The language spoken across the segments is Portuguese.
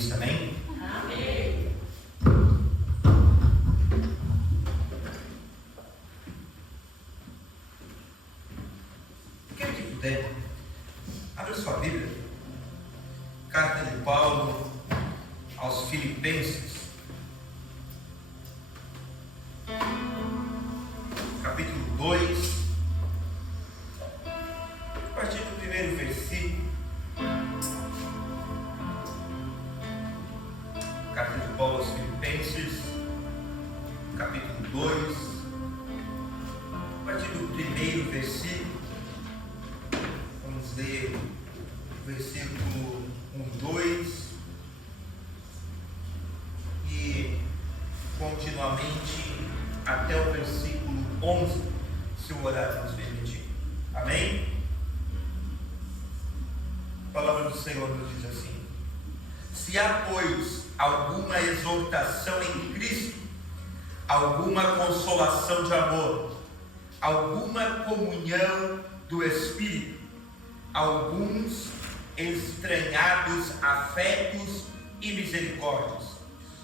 isso, amém? Amém. Quem que puder, abra sua Bíblia, carta de Paulo aos Filipenses, capítulo 2, a partir do primeiro versículo. Carta de Paulo aos Filipenses, capítulo 2, a partir do primeiro versículo. Vamos ler o versículo 1, 2 e continuamente até o versículo 11, se o horário nos permitir. Amém? A palavra do Senhor nos diz assim: se há, pois, alguma exortação em Cristo, alguma consolação de amor, alguma comunhão do Espírito, alguns estranhados afetos e misericórdias,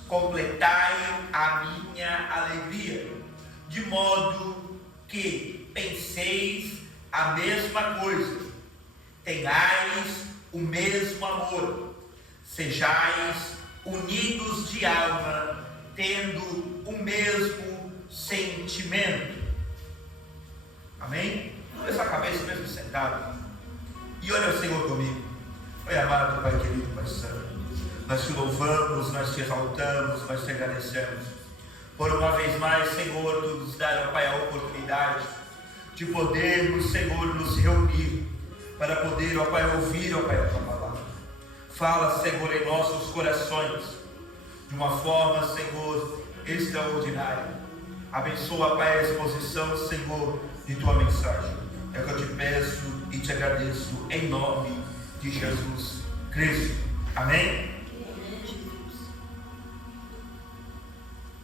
completai a minha alegria, de modo que penseis a mesma coisa, tenhais o mesmo amor, sejais unidos de alma, tendo o mesmo sentimento. Amém? Põe sua cabeça mesmo sentado e olha o Senhor comigo. Pai amado, Pai querido, Pai santo, nós te louvamos, nós te exaltamos, nós te agradecemos por uma vez mais, Senhor, tu nos dar, ó Pai, a oportunidade de podermos, Senhor, nos reunir para poder, ó Pai, ouvir, ó Pai, a tua palavra. Fala, Senhor, em nossos corações de uma forma, Senhor, extraordinária. Abençoa, Pai, a exposição, Senhor, de tua mensagem. É o que eu te peço e te agradeço em nome de Jesus Cristo. Amém?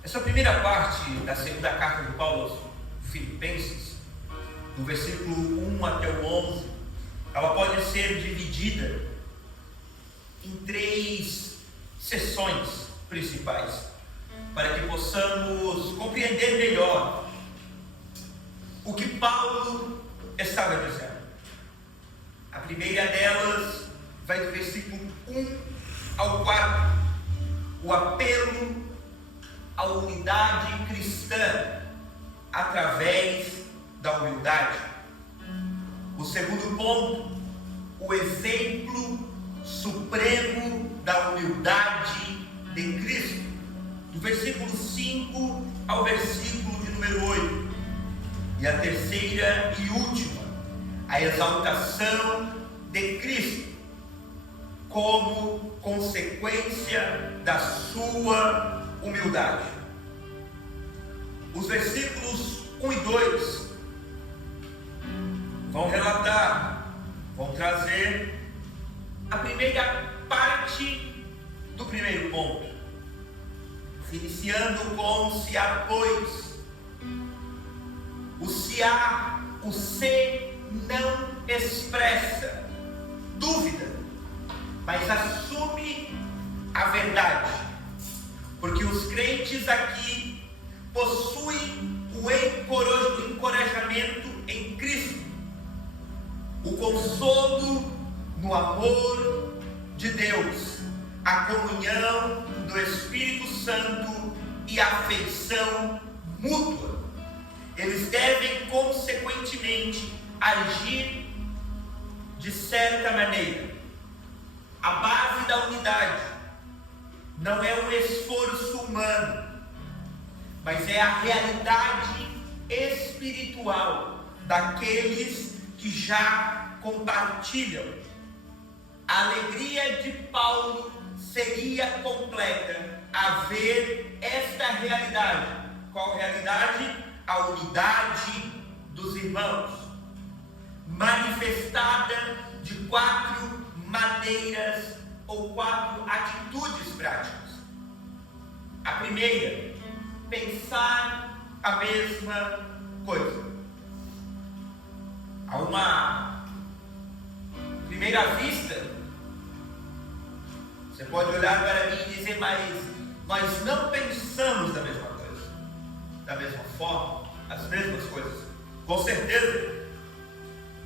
Essa primeira parte da segunda carta de Paulo aos Filipenses, do versículo 1 até o 11, ela pode ser dividida em 3 seções principais, para que possamos compreender melhor o que Paulo estava dizendo. A primeira delas vai do versículo 1 ao 4, o apelo à unidade cristã através da humildade. O segundo ponto, o exemplo supremo da humildade de Cristo, do versículo 5 ao versículo de número 8. E a terceira e última, a exaltação de Cristo como consequência da sua humildade. Os versículos 1 e 2 vão relatar, vão trazer a primeira parte do primeiro ponto, iniciando com se há, pois. O se há, o se não expressa dúvida, mas assume a verdade, porque os crentes aqui possuem o encorajamento em Cristo, o consolo no amor de Deus, a comunhão do Espírito Santo e a afeição mútua. Eles devem, consequentemente, agir de certa maneira. A base da unidade não é um esforço humano, mas é a realidade espiritual daqueles que já compartilham. A alegria de Paulo seria completa a ver esta realidade. Qual realidade? A unidade dos irmãos, manifestada de 4 maneiras ou 4 atitudes práticas. A primeira, pensar a mesma coisa. A uma primeira vista, Você pode olhar para mim e dizer, mas nós não pensamos da mesma coisa, da mesma forma, as mesmas coisas. Com certeza,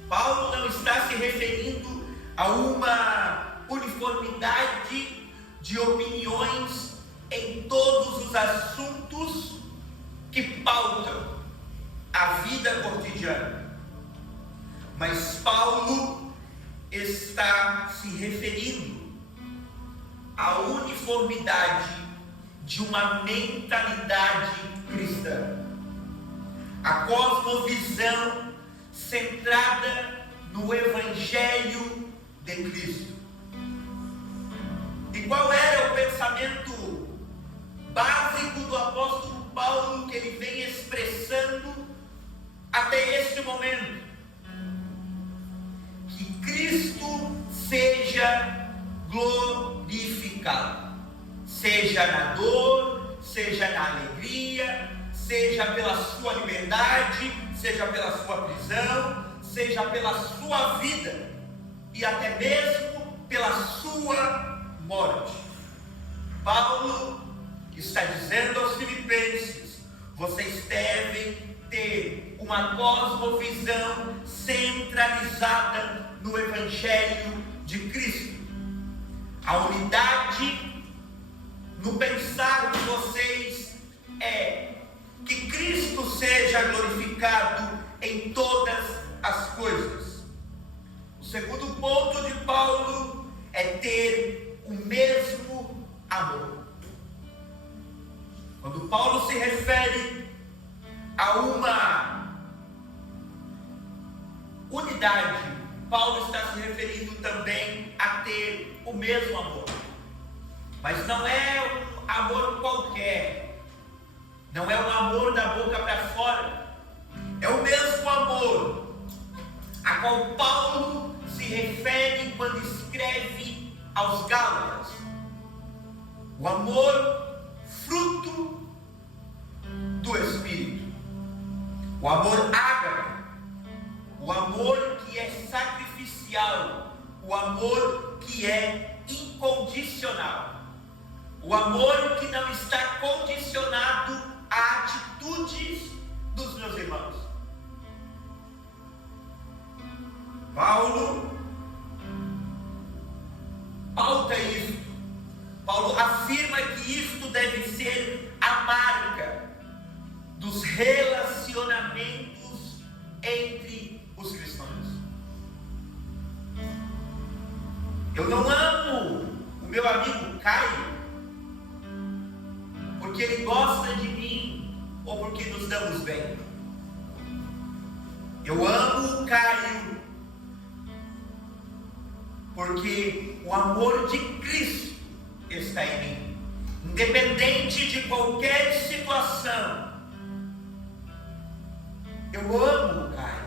Paulo não está se referindo a uma uniformidade de opiniões em todos os assuntos que pautam a vida cotidiana. Mas Paulo está se referindo à uniformidade de uma mentalidade cristã, a cosmovisão centrada no Evangelho de Cristo. E qual era o pensamento básico do apóstolo Paulo que ele vem expressando até este momento? Que Cristo seja glorificado, seja na dor, seja na alegria, seja pela sua liberdade, seja pela sua prisão, seja pela sua vida e até mesmo pela sua morte. Paulo está dizendo aos filipenses: vocês devem ter uma cosmovisão centralizada no Evangelho de Cristo. A unidade no pensar de vocês é que Cristo seja glorificado em todas as coisas. O segundo ponto de Paulo é ter o mesmo amor. Quando Paulo se refere a uma unidade, Paulo está se referindo também a ter o mesmo amor. Mas não é um amor qualquer, não é um amor da boca para fora, é o mesmo amor a qual Paulo se refere quando escreve aos Gálatas. O amor fruto do Espírito, o amor ágape, o amor que é sacrificial, o amor que é incondicional, o amor que não está condicionado a atitudes dos meus irmãos. Paulo pauta isso. Paulo afirma que isto deve ser a marca dos relacionamentos entre os cristãos. Eu não amo o meu amigo Caio porque ele gosta de mim ou porque nos damos bem. Eu amo o Caio porque o amor de Cristo está em mim. Independente de qualquer situação, eu amo o Caio.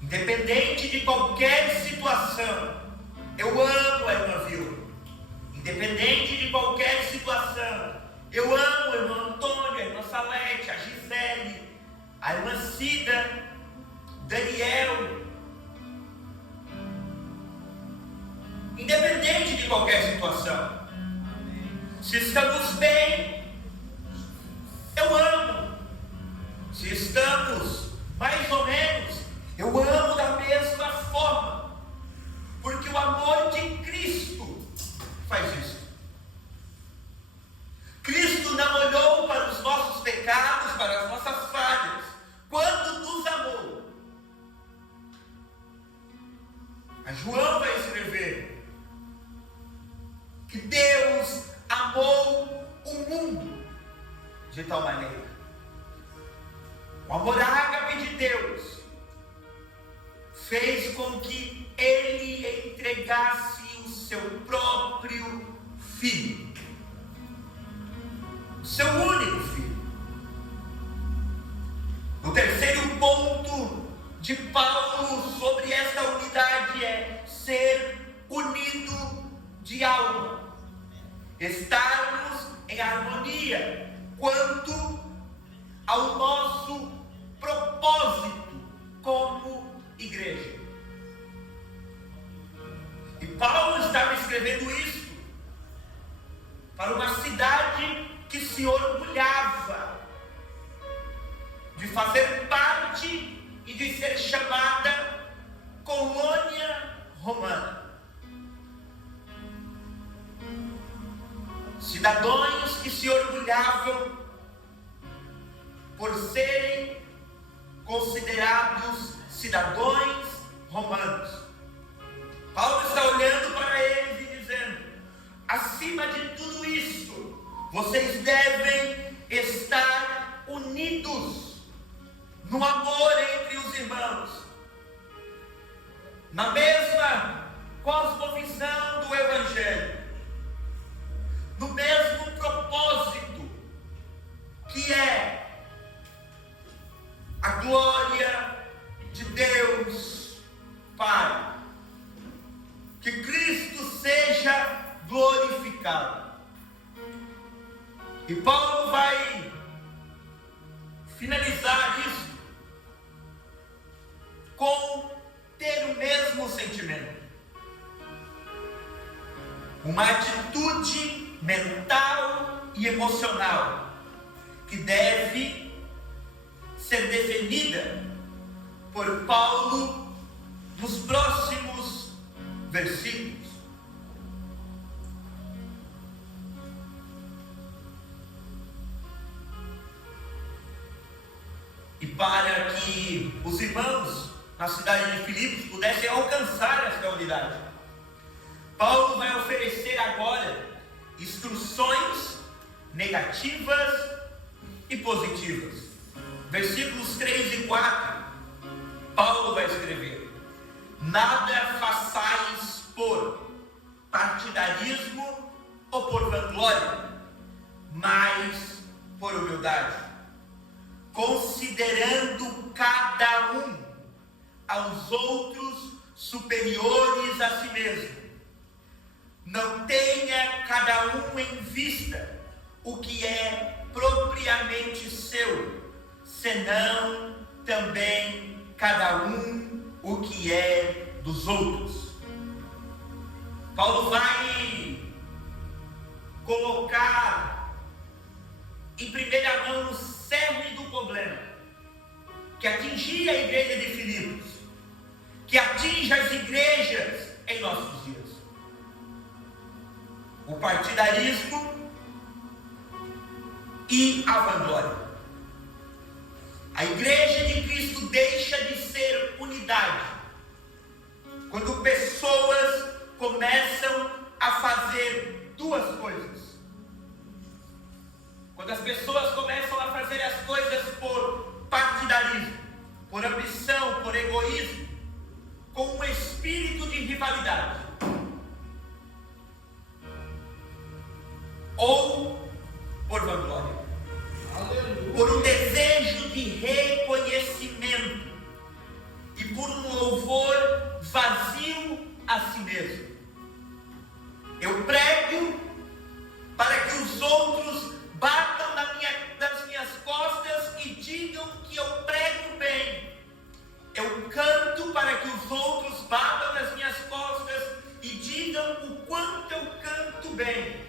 Independente de qualquer situação, eu amo a irmã Vilma. Independente de qualquer situação, eu amo o irmão Antônio, a irmã Salete, a Gisele, a irmã Cida, Daniel. Independente de qualquer situação, se estamos bem, eu amo. Se estamos mais ou menos, eu amo da mesma forma, porque o amor de Cristo faz isso. Cristo não olhou para os nossos pecados, para as nossas falhas, quando nos amou. A João vai escrever que Deus amou o mundo de tal maneira. O amor ágape de Deus fez com que Ele entregasse o seu próprio Filho, o seu único Filho. O terceiro ponto de Paulo sobre esta unidade é ser unido de alma, estarmos em harmonia quanto ao nosso propósito como igreja. E Paulo estava escrevendo isso para uma cidade que se orgulhava de fazer parte e de ser chamada colônia romana. Cidadãos que se orgulhavam por serem considerados cidadãos romanos. Paulo está olhando para eles e dizendo: acima de tudo isso, vocês devem estar unidos no amor entre os irmãos, na mesma cosmovisão do Evangelho, no mesmo propósito, que é a glória de Deus Pai. Que Cristo seja glorificado. E Paulo vai finalizar isso com ter o mesmo sentimento. Uma atitude mental e emocional que deve ser definida por Paulo nos próximos versículos. E para que os irmãos na cidade de Filipos pudessem alcançar esta unidade, Paulo vai oferecer agora instruções negativas e positivas. Versículos 3 e 4, Paulo vai escrever: nada façais por partidarismo ou por vanglória, mas por humildade, considerando cada um aos outros superiores a si mesmo. Não tenha cada um em vista o que é propriamente seu, senão também cada um o que é dos outros. Paulo vai colocar em primeira mão o cerne do problema que atingia a igreja de Filipos, que atinge as igrejas em nossos dias: o partidarismo e a vanglória. A igreja de Cristo deixa de ser unidade quando pessoas começam a fazer duas coisas. Quando as pessoas começam a fazer as coisas por partidarismo, por ambição, por egoísmo, com um espírito de rivalidade, ou por vanglória, por um desejo de reconhecimento e por um louvor vazio a si mesmo. Eu prego para que os outros batam nas minhas costas e digam que eu prego bem. Eu canto para que os outros batam nas minhas costas e digam o quanto eu canto bem.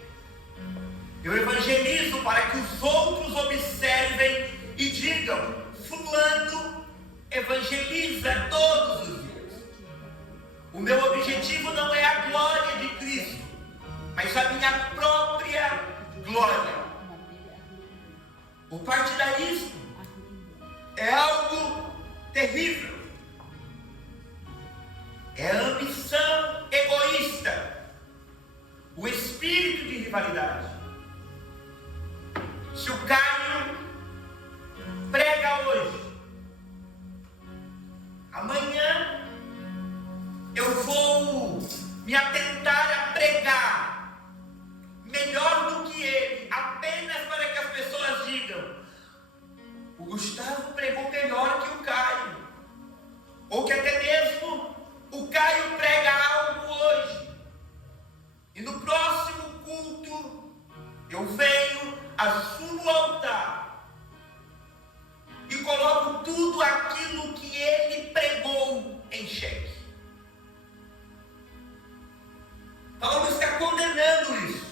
Eu evangelizo para que os outros observem e digam: fulano evangeliza todos os dias. O meu objetivo não é a glória de Cristo, mas a minha própria glória. O partidarismo é algo terrível. É a ambição egoísta, o espírito de rivalidade. Se o Caio prega hoje, amanhã eu vou me atentar a pregar melhor do que ele, apenas para que as pessoas digam: o Gustavo pregou melhor que o Caio, ou que até mesmo o Caio prega algo hoje, e no próximo culto eu venho, assumo o altar e coloco tudo aquilo que ele pregou em xeque. Paulo está condenando isso.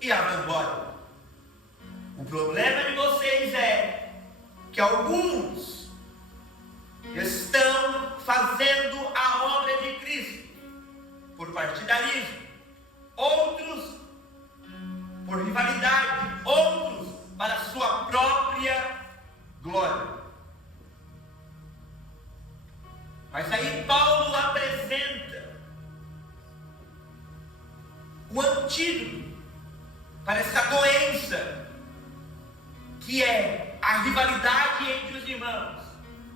e a vanglória. O problema de vocês é que alguns estão fazendo a obra de Cristo por partidarismo, outros por rivalidade, outros para a sua própria glória. Mas aí Paulo apresenta o antídoto para essa doença que é a rivalidade entre os irmãos,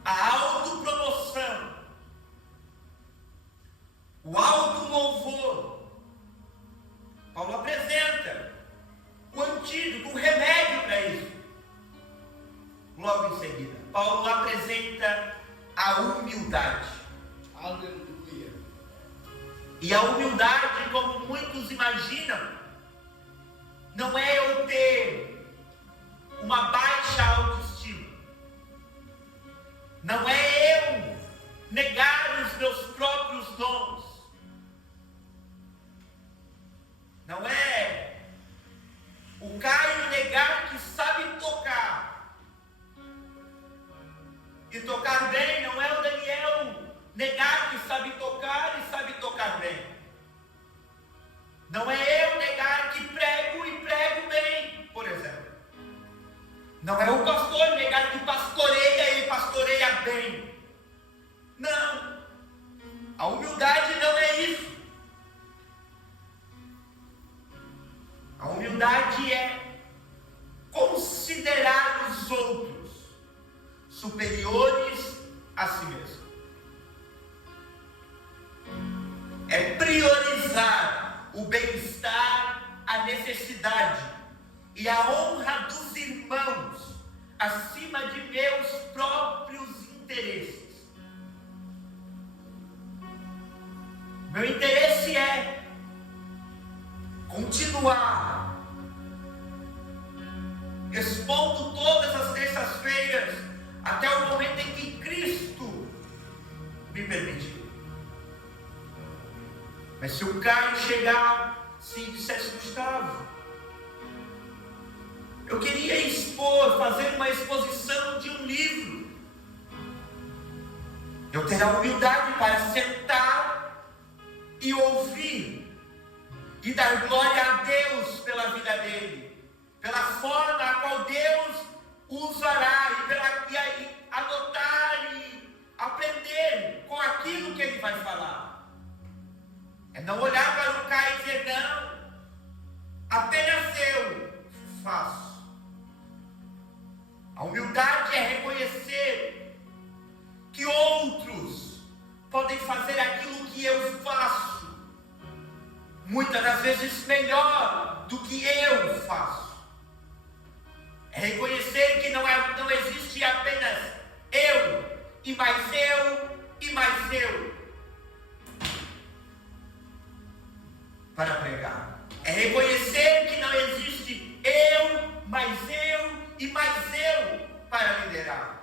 a autopromoção, o auto-louvor. Paulo apresenta o antídoto, o remédio para isso. Logo em seguida, Paulo apresenta a humildade. Aleluia. E a humildade, como muitos imaginam, não é eu ter uma baixa autoestima. Não é eu negar os meus próprios dons. Não é o Caio negar que sabe tocar. E tocar bem. Não é o Daniel negar que sabe tocar e sabe tocar bem. Não é eu negar que prego e prego bem, por exemplo. Não é o pastor negar que pastoreia e pastoreia bem. Não. A humildade não é isso. A humildade é considerar os outros superiores a si mesmo. É priorizar o bem-estar, a necessidade e a honra dos irmãos acima de meus próprios interesses. Meu interesse é continuar expondo todas as terças-feiras até o momento em que Cristo me permitir. Mas se o Caio chegar e dissesse: Gustavo, eu queria fazer uma exposição de um livro, eu teria a humildade para sentar e ouvir e dar glória a Deus pela vida dele, pela forma a qual Deus o usará, e adotar e aprender com aquilo que ele vai falar. É não olhar para o Caio e dizer: não, apenas eu faço. A humildade é reconhecer que outros podem fazer aquilo que eu faço, muitas das vezes melhor do que eu faço. É reconhecer que não existe apenas eu, e mais eu, e mais eu para pregar. É reconhecer que não existe eu, mais eu e mais eu para liderar.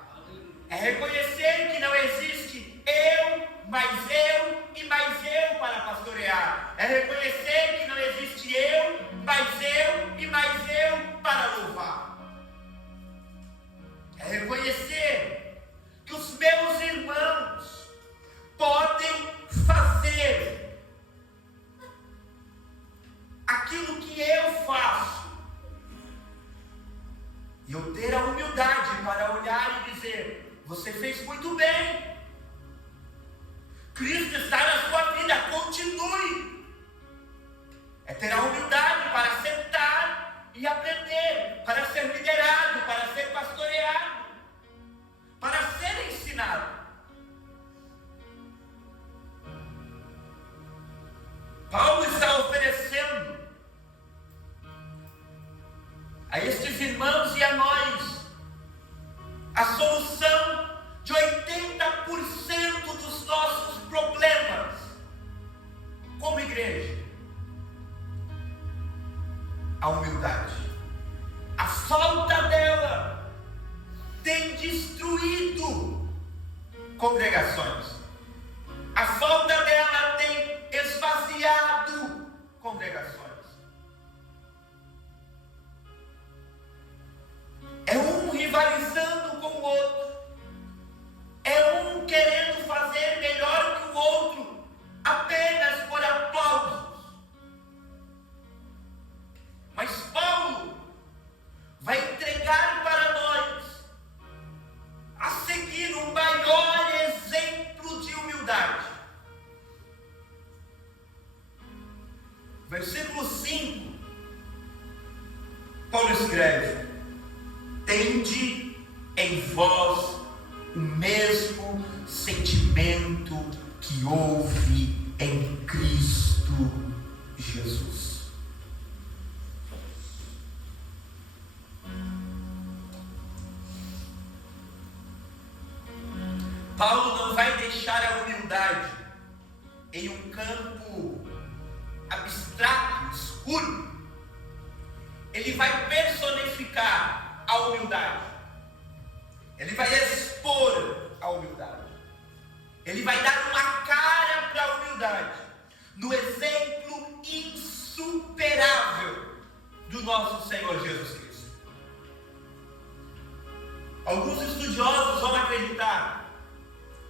É reconhecer que não existe eu, mais eu e mais eu para pastorear. É reconhecer que não existe eu, mais eu e mais eu para louvar. É reconhecer que os meus irmãos podem fazer aquilo que eu faço, e eu ter a humildade para olhar e dizer: você fez muito bem, Cristo está na sua vida, continue. É ter a humildade para sentar e aprender, para ser liderado, para ser pastoreado, para ser ensinado. Paulo está oferecendo a estes irmãos e a nós a solução de 80% dos nossos problemas como igreja: a humildade. A falta dela tem destruído congregações. A falta dela tem esvaziado congregações. entendimento que houve em Cristo Jesus. Paulo não vai deixar a humildade em um campo abstrato, escuro. Ele vai personificar a humildade. Ele vai expor a humildade. Ele vai dar uma cara para a humildade, no exemplo insuperável do nosso Senhor Jesus Cristo. Alguns estudiosos vão acreditar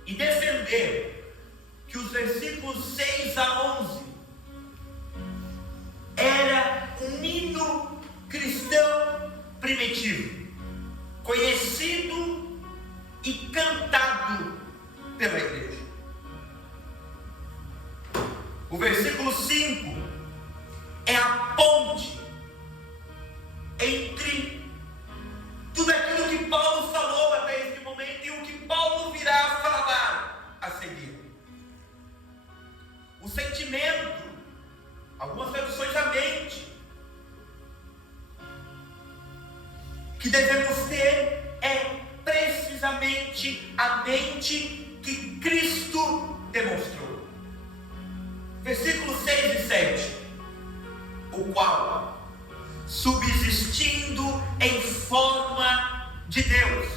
e defender que os versículos 6 a 11 era um hino cristão primitivo, conhecido e cantado pela igreja. O versículo 5 é a ponte entre tudo aquilo que Paulo falou até este momento e o que Paulo virá a falar a seguir. O sentimento, algumas traduções a mente, que devemos ter é precisamente a mente que Cristo demonstrou. Versículos 6 e 7, o qual, subsistindo em forma de Deus,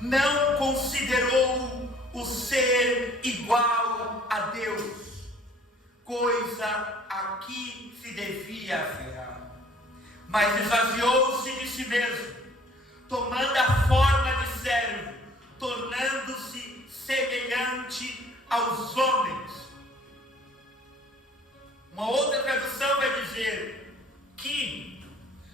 não considerou o ser igual a Deus coisa a que se devia aferrar, mas esvaziou-se de si mesmo, tomando a forma de servo, tornando-se semelhante aos homens. Uma outra tradução vai dizer que,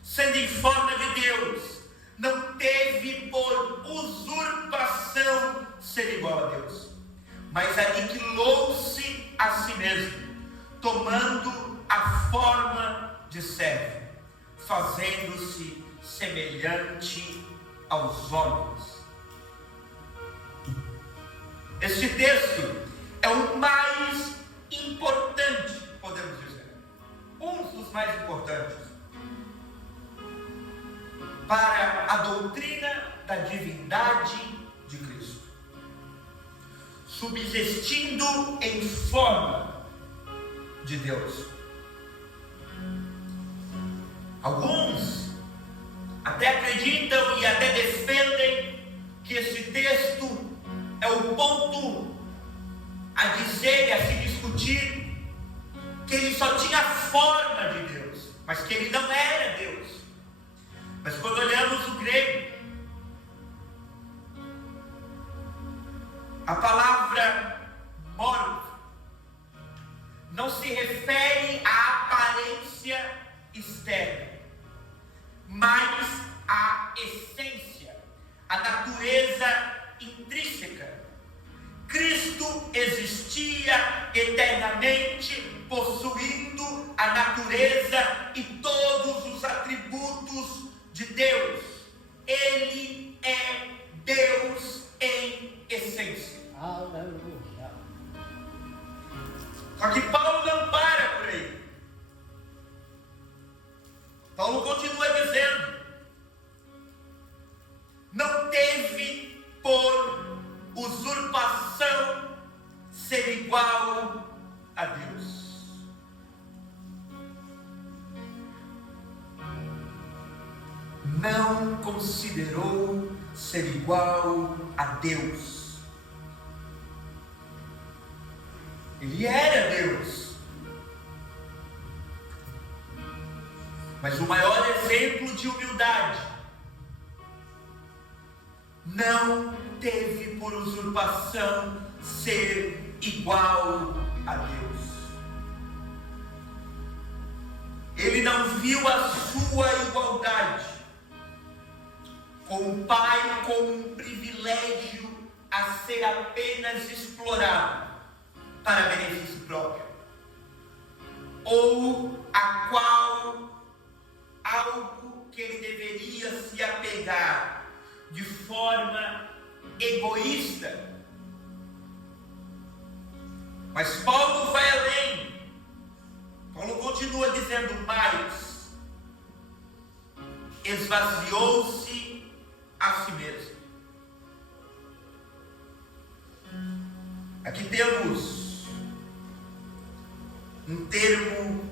sendo em forma de Deus, não teve por usurpação ser igual a Deus, mas aniquilou-se a si mesmo, tomando a forma de servo, fazendo-se semelhante aos homens. Este texto é o mais importante, podemos dizer, um dos mais importantes para a doutrina da divindade de Cristo, subsistindo em forma de Deus. Alguns até acreditam e até defendem que esse texto é o ponto a dizer e a se discutir que ele só tinha forma de Deus, mas que ele não era Deus. Mas quando olhamos o grego, a palavra morto não se refere à aparência externa, mas à essência, à natureza intrínseca. Cristo existia eternamente, possuindo a natureza e todos os atributos de Deus. Ele é Deus em essência. Aleluia. Só que Paulo não para por aí. Paulo continua dizendo: não teve por usurpação ser igual a Deus. Não considerou ser igual a Deus. Ele era Deus. Mas o maior exemplo de humildade, não teve por usurpação ser igual a Deus. Ele não viu a sua igualdade com o Pai como um privilégio a ser apenas explorado para benefício próprio, ou a qual algo que ele deveria se apegar de forma egoísta Mas Paulo vai além. Paulo continua dizendo: mas esvaziou-se a si mesmo. Aqui temos um termo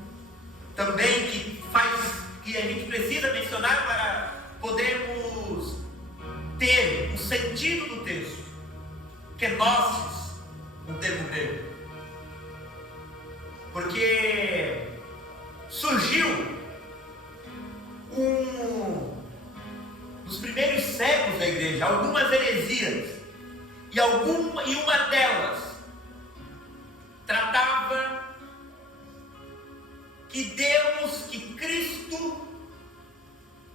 também que a gente precisa mencionar para podermos ter o sentido do texto, que é gnosis, um termo grego. Porque surgiu nos primeiros séculos da igreja algumas heresias, e uma delas tratava que Deus, que Cristo,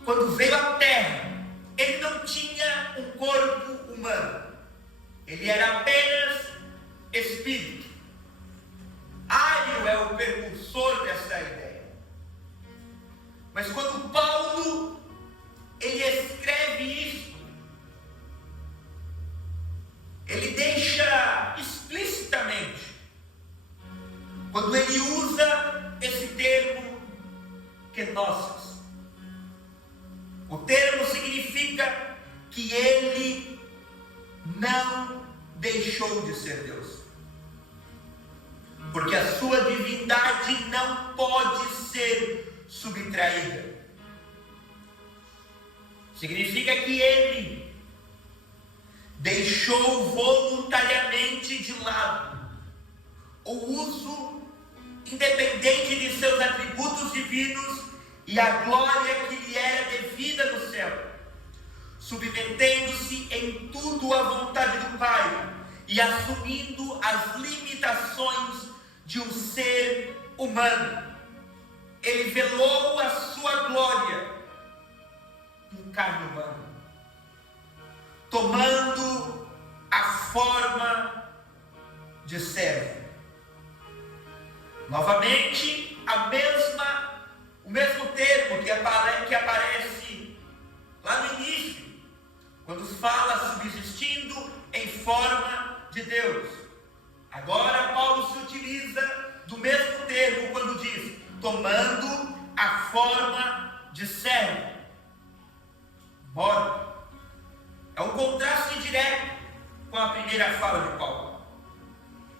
quando veio à terra, ele não tinha um corpo humano, ele era apenas espírito. Ário é o precursor dessa ideia. Mas quando Paulo ele escreve isso, ele deixa explicitamente, quando ele usa esse termo kenosis. O termo significa que ele não deixou de ser Deus, porque a sua divindade não pode ser subtraída. Significa que ele deixou voluntariamente de lado o uso independente de seus atributos divinos e a glória que lhe era devida no céu, submetendo-se em tudo à vontade do Pai e assumindo as limitações de um ser humano. Ele velou a sua glória em carne humana, tomando a forma de servo. Novamente, o mesmo termo que aparece lá no início, quando fala subsistindo em forma de Deus. Agora Paulo se utiliza do mesmo termo quando diz: tomando a forma de servo. Ora, é um contraste direto com a primeira fala de Paulo.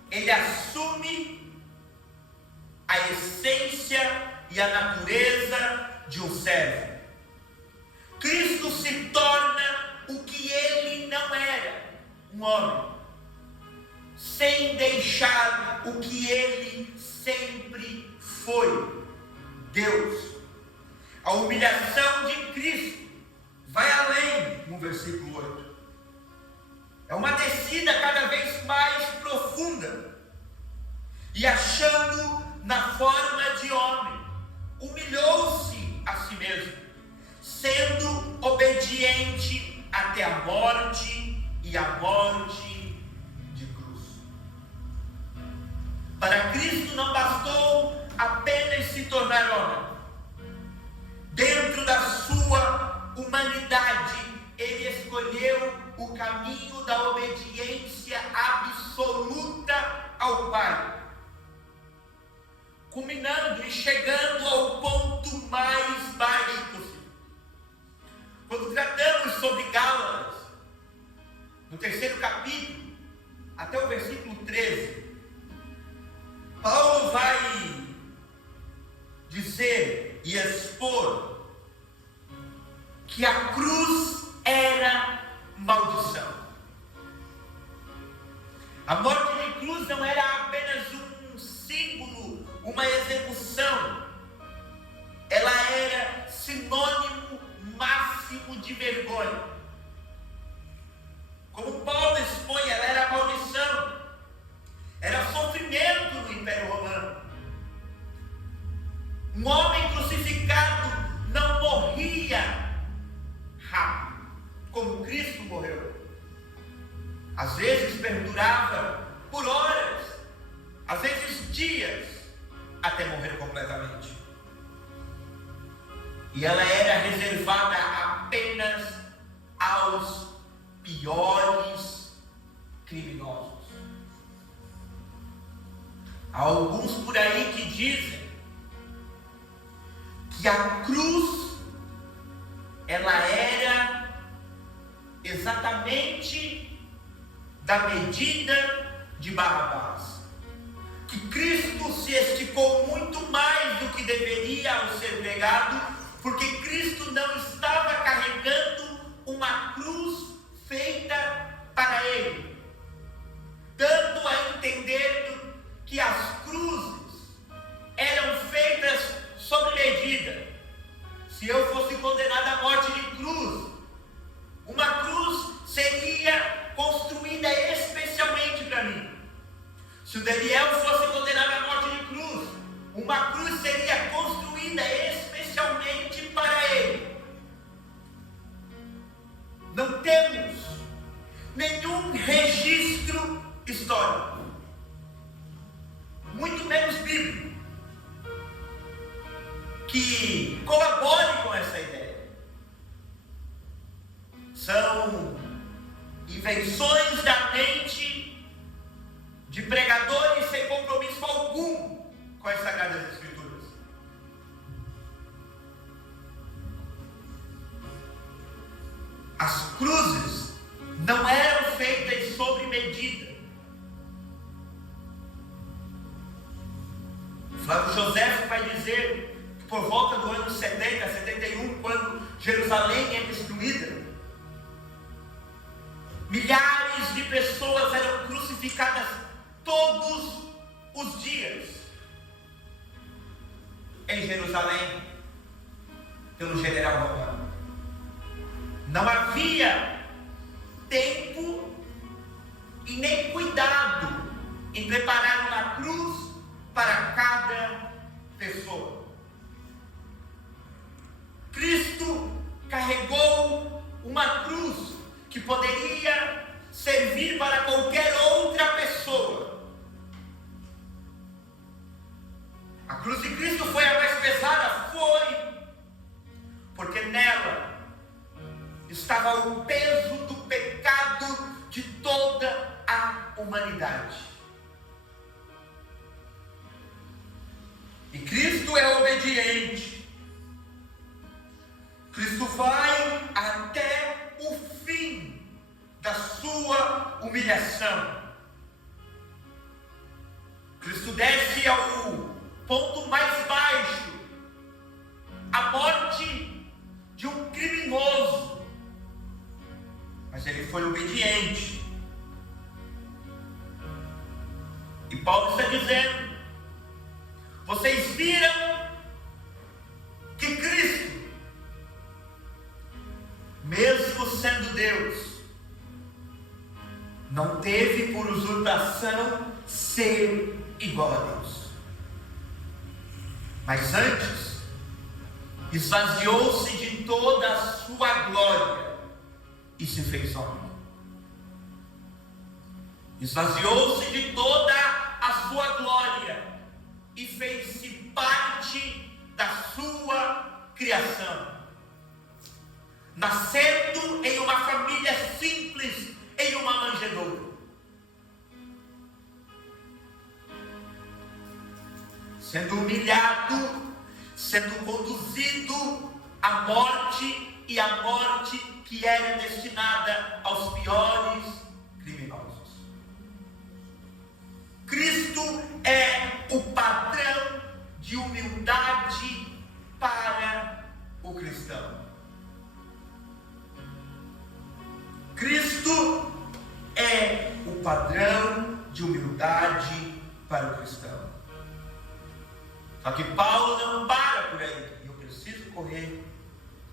Ele assume a essência e a natureza de um servo. Cristo se torna o que ele não era, um homem, sem deixar o que ele sempre foi, Deus. A humilhação de Cristo vai além no versículo 8. É uma descida cada vez mais profunda. E achando na forma de homem, humilhou-se a si mesmo, sendo obediente até a morte e a morte de cruz. Para Cristo não bastou apenas se tornar homem. Dentro da sua humanidade, ele escolheu o caminho da obediência absoluta ao Pai, culminando e chegando ao ponto mais baixo possível. Quando tratamos sobre Gálatas, no 3º capítulo, até o versículo 13, Paulo vai dizer e expor que a cruz era maldição. A morte de cruz não era apenas um símbolo, uma execução. Ela era sinônimo máximo de vergonha. Como Paulo expõe, ela era maldição, era sofrimento no Império Romano. Um homem crucificado não morria rápido, como Cristo morreu. Às vezes perdurava por horas, às vezes dias, até morrer completamente. E ela era reservada apenas aos piores criminosos. Há alguns por aí que dizem que a cruz, ela era exatamente da medida de Barrabás. Que Cristo se esticou muito mais do que deveria ao ser pregado, porque Cristo não estava carregando uma cruz feita para Ele, dando a entender que as cruzes eram feitas sob medida. Se eu fosse condenado à morte de cruz, uma cruz seria construída especialmente para mim. Se o Daniel fosse condenado à morte de cruz, uma cruz seria construída especialmente para ele. Não temos nenhum registro histórico, muito menos bíblico, que colabore com essa ideia. São invenções da mente de pregadores sem compromisso algum com as Sagradas Escrituras. As cruzes não eram feitas sobre medida. Flávio José vai dizer que por volta do ano 70, 71, quando Jerusalém é destruída, milhares de pessoas eram crucificadas todos os dias em Jerusalém pelo general romano. Não havia tempo e nem cuidado em preparar uma cruz para cada pessoa. Cristo carregou uma cruz que poderia servir para qualquer outra pessoa. A cruz de Cristo foi a mais pesada? Foi, porque nela estava o peso do pecado de toda a humanidade. E Cristo é obediente. Cristo vai até o fim da sua humilhação. Cristo desce ao ponto mais baixo, a morte de um criminoso, mas ele foi obediente. E Paulo está dizendo: vocês viram que Cristo, mesmo sendo Deus, não teve por usurpação ser igual a Deus, mas antes esvaziou-se de toda a sua glória e se fez homem. Esvaziou-se de toda a sua glória e fez-se parte da sua criação, nascendo em uma família simples, em uma manjedoura, sendo humilhado, sendo conduzido à morte, e a morte que era destinada aos piores criminosos. Cristo é o padrão de humildade para o cristão. Cristo é o padrão de humildade para o cristão. Só que Paulo não para por aí. Eu preciso correr,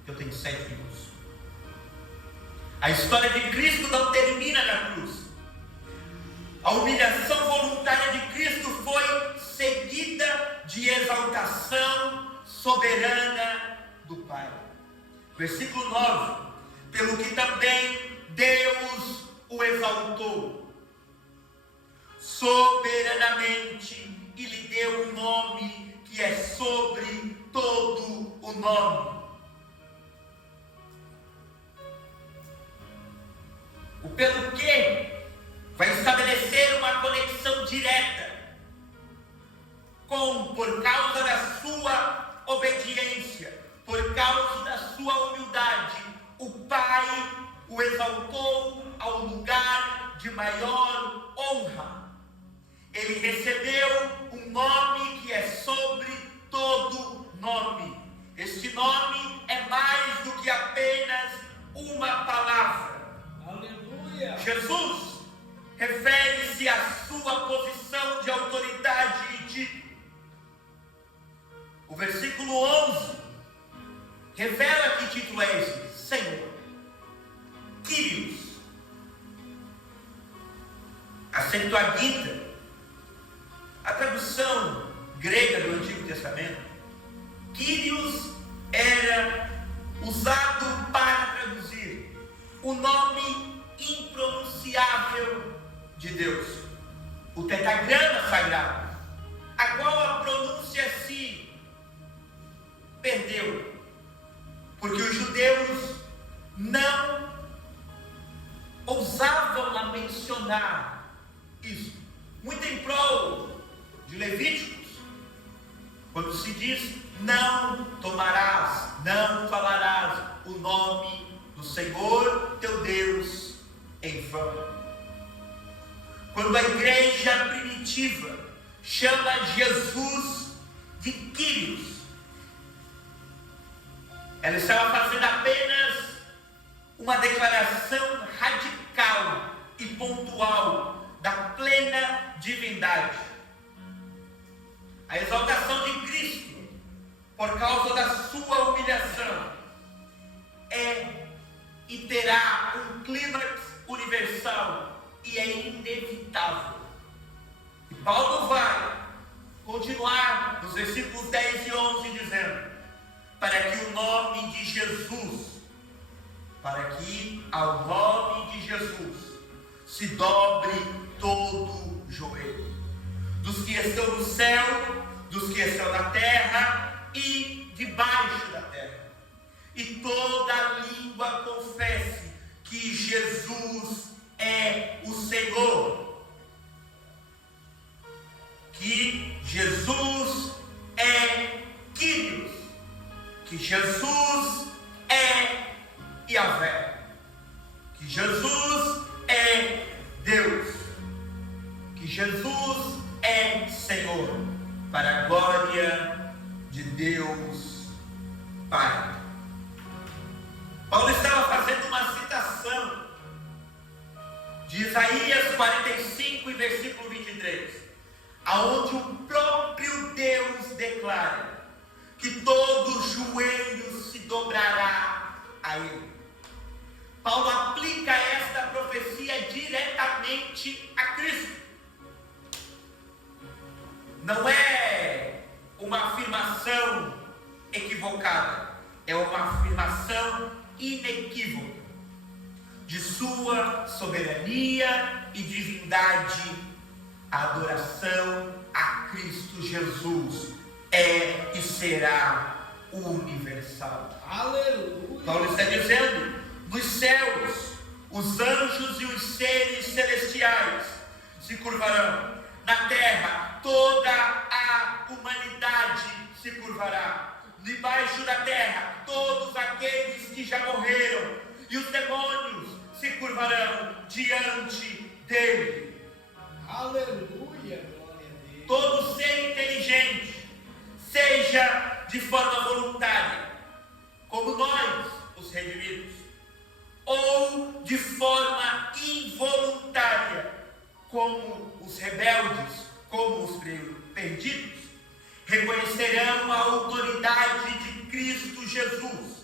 eu tenho 7 minutos. A história de Cristo não termina na cruz. A humilhação voluntária de Cristo foi seguida de exaltação soberana do Pai. Versículo 9: pelo que também Deus o exaltou soberanamente e lhe deu um nome que é sobre todo o nome. O pelo que vai estabelecer uma conexão direta exaltou ao lugar de maior honra. Ele recebeu um nome que é sobre todo nome. Este nome é mais do que apenas uma palavra. Aleluia. Jesus refere-se à sua posição de autoridade e título. O versículo 11 revela que título é esse: Senhor, Kyrios. A Septuaginta, a tradução grega do Antigo Testamento, Kyrios era usado para traduzir o nome impronunciável de Deus, o tetragrama sagrado, a qual a pronúncia se perdeu, porque os judeus não ousavam a mencionar isso, muito em prol de Levíticos, quando se diz: não tomarás, não falarás o nome do Senhor teu Deus em vão. Quando a igreja primitiva chama Jesus de Kyrios, ela estava fazendo apenas uma declaração radical e pontual da plena divindade. A exaltação de Cristo, por causa da sua humilhação, é e terá um clímax universal e é inevitável. E Paulo vai continuar nos versículos 10 e 11 dizendo: para que o nome de Jesus, para que ao nome de Jesus se dobre todo o joelho, dos que estão no céu, dos que estão na terra e debaixo da terra, e toda língua confesse que Jesus é o Senhor, que Jesus é Kyrios, que Jesus é Yahvé, que Jesus é Deus, que Jesus é Senhor, para a glória de Deus Pai. Paulo estava fazendo uma citação de Isaías 45 e versículo 23, aonde o próprio Deus declara que todo joelho se dobrará a Ele. Paulo aplica esta profecia diretamente a Cristo. Não é uma afirmação equivocada, é uma afirmação inequívoca de sua soberania e divindade. A adoração a Cristo Jesus é e será universal. Aleluia. Paulo está dizendo: nos céus, os anjos e os seres celestiais se curvarão. Na terra, toda a humanidade se curvará. Debaixo da terra, todos aqueles que já morreram, e os demônios se curvarão diante dele. Aleluia, glória a Deus. Todo ser inteligente, seja de forma voluntária, como nós, os redimidos, ou de forma involuntária, como os rebeldes, como os perdidos, reconhecerão a autoridade de Cristo Jesus,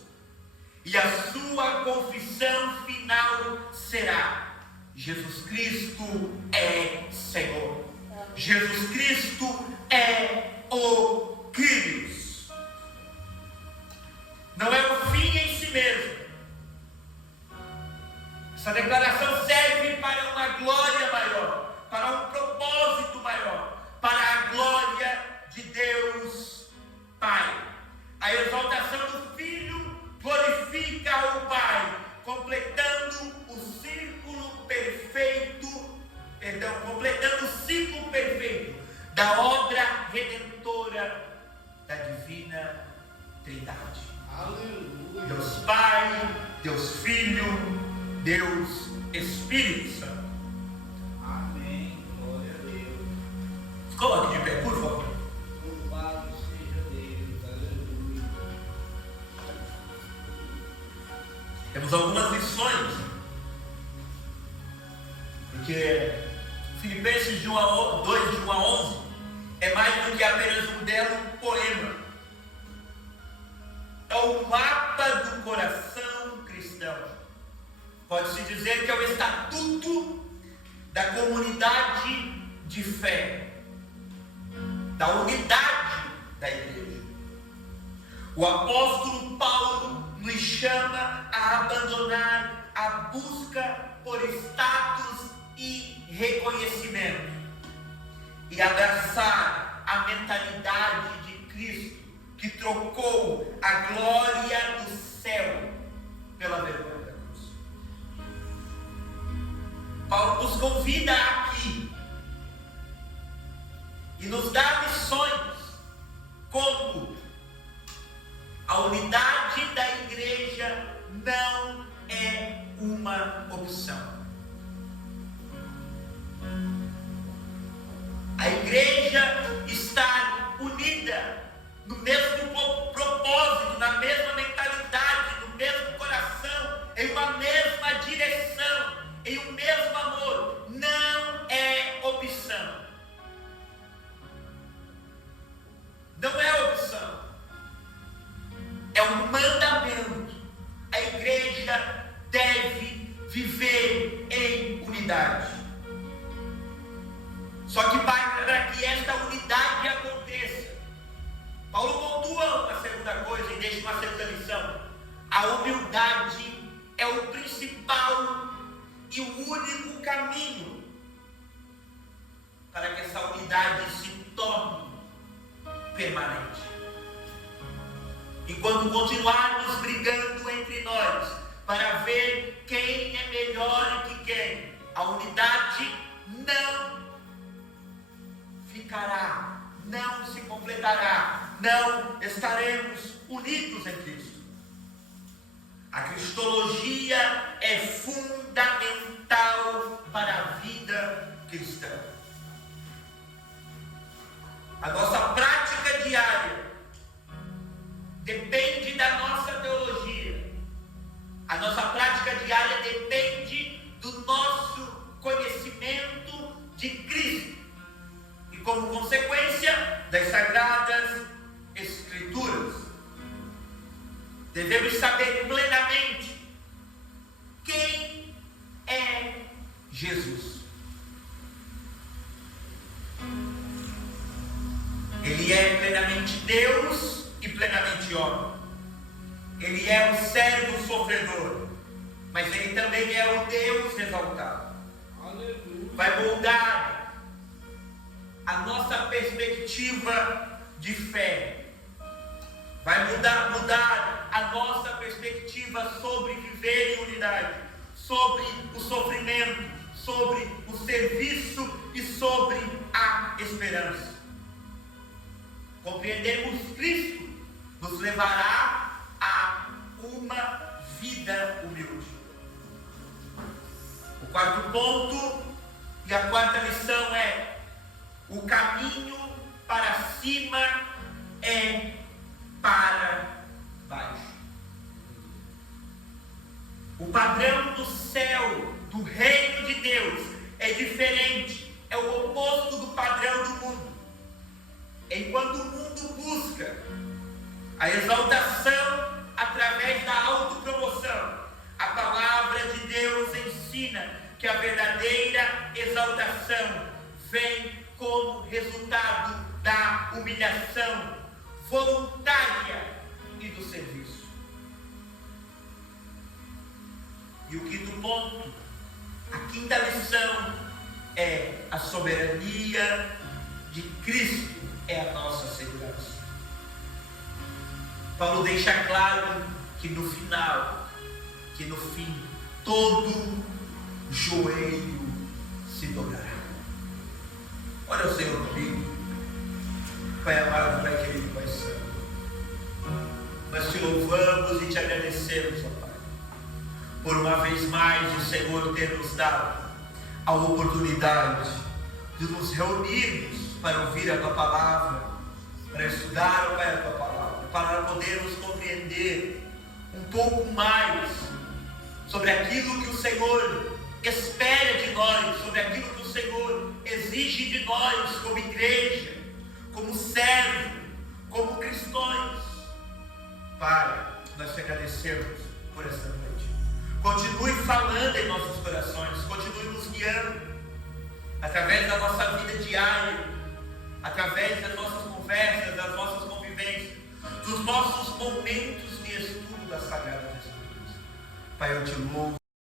e a sua confissão final será: Jesus Cristo é Senhor. Jesus Cristo é o Kyrios. Não é o fim em si mesmo. Essa declaração serve para uma glória maior, para um propósito maior, para a glória de Deus Pai. A exaltação do Filho glorifica o Pai, completando o ciclo perfeito da obra redentora da divina Trindade. Aleluia. Deus Pai, Deus Filho Deus Espírito Santo. Amém. Glória a Deus. Coloque de pé, por favor. Louvado seja Deus. Aleluia. Temos algumas lições, porque Filipenses 2, de 1 a 11, é mais do que apenas um belo poema. É o mapa do coração cristão. Pode-se dizer que é o estatuto da comunidade de fé, da unidade da igreja. O apóstolo Paulo nos chama a abandonar a busca por status e reconhecimento e abraçar a mentalidade de Cristo, que trocou a glória do céu pela vergonha da cruz. Paulo nos convida aqui e nos dá lições como a unidade da igreja não é uma opção. A igreja está unida no mesmo propósito, na mesma mentalidade, no mesmo coração, em uma mesma direção, em um mesmo amor. Não é opção. Não é opção. É um mandamento. A igreja deve viver em unidade. Só que para que esta unidade aconteça, Paulo pontua uma segunda coisa e deixa uma segunda lição. A humildade é o principal e o único caminho para que essa unidade se torne permanente. E quando continuarmos brigando entre nós para ver quem é melhor que quem, a unidade não ficará, não se completará, não estaremos unidos em Cristo. A cristologia é fundamental para a vida cristã. A nossa prática diária depende da nossa teologia. A nossa prática diária depende do nosso conhecimento de Cristo. E como consequência das Sagradas Escrituras, devemos saber plenamente quem é Jesus. Ele é plenamente Deus e plenamente homem. Ele é o servo sofredor, mas ele também é o Deus exaltado. Aleluia. Vai moldar a nossa perspectiva de fé. Vai mudar a nossa perspectiva sobre viver em unidade, sobre o sofrimento, sobre o serviço e sobre a esperança. Compreendermos Cristo nos levará a uma vida humilde. O quarto ponto e a quarta lição é: o caminho para cima é para baixo. O padrão do céu, do reino de Deus, é diferente, é o oposto do padrão do mundo. Enquanto o mundo busca a exaltação através da autopromoção, a palavra de Deus ensina que a verdadeira exaltação vem como resultado da humilhação voluntária e do serviço. E o quinto ponto, a quinta lição, é a soberania de Cristo é a nossa segurança. Paulo deixa claro que no final, que no fim, todo joelho se dobrará. Olha o Senhor comigo. Pai amado, Pai querido, Pai santo, nós te louvamos e te agradecemos, ó Pai, por uma vez mais o Senhor ter nos dado a oportunidade de nos reunirmos para ouvir a Tua Palavra, para estudar, ó Pai, a Tua Palavra, para podermos compreender um pouco mais sobre aquilo que o Senhor espera de nós, sobre aquilo que o Senhor exige de nós como igreja, como servo, como cristãos. Pai, nós te agradecemos por esta noite. Continue falando em nossos corações, continue nos guiando através da nossa vida diária, através das nossas conversas, das nossas convivências, dos nossos momentos de estudo das Sagradas Escrituras. Pai, eu te louvo.